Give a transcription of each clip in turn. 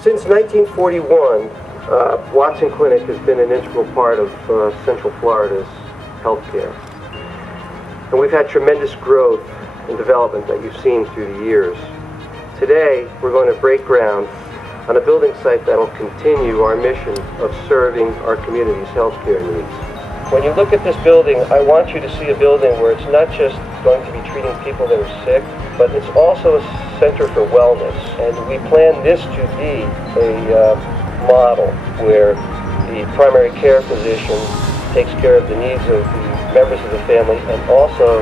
Since 1941, Watson Clinic has been an integral part of Central Florida's healthcare. And we've had tremendous growth and development that you've seen through the years. Today, we're going to break ground on a building site that will continue our mission of serving our community's healthcare needs. When you look at this building, I want you to see a building where it's not just going to be treating people that are sick, but it's also a center for wellness. And we plan this to be a model where the primary care physician takes care of the needs of the members of the family and also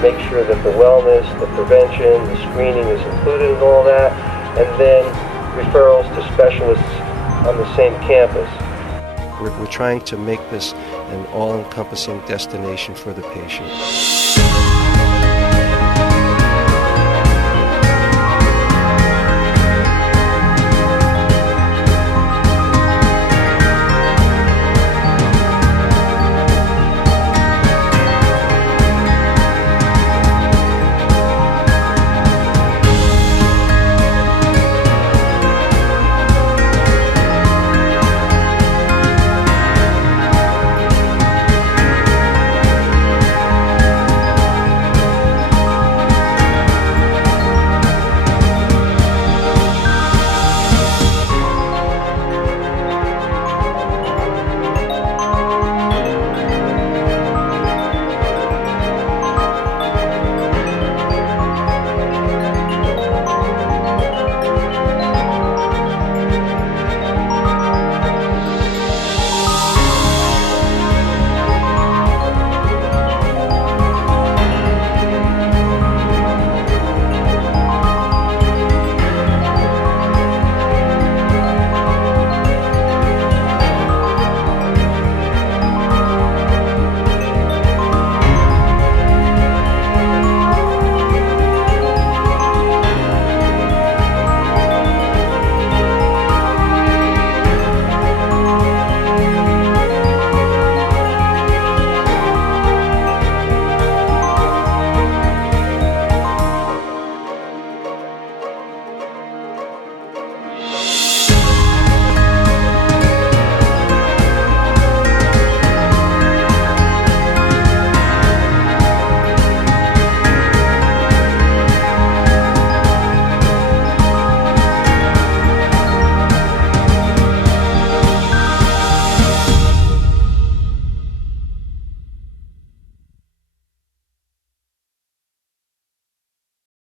make sure that the wellness, the prevention, the screening is included in all that, and then referrals to specialists on the same campus. We're trying to make this an all-encompassing destination for the patient.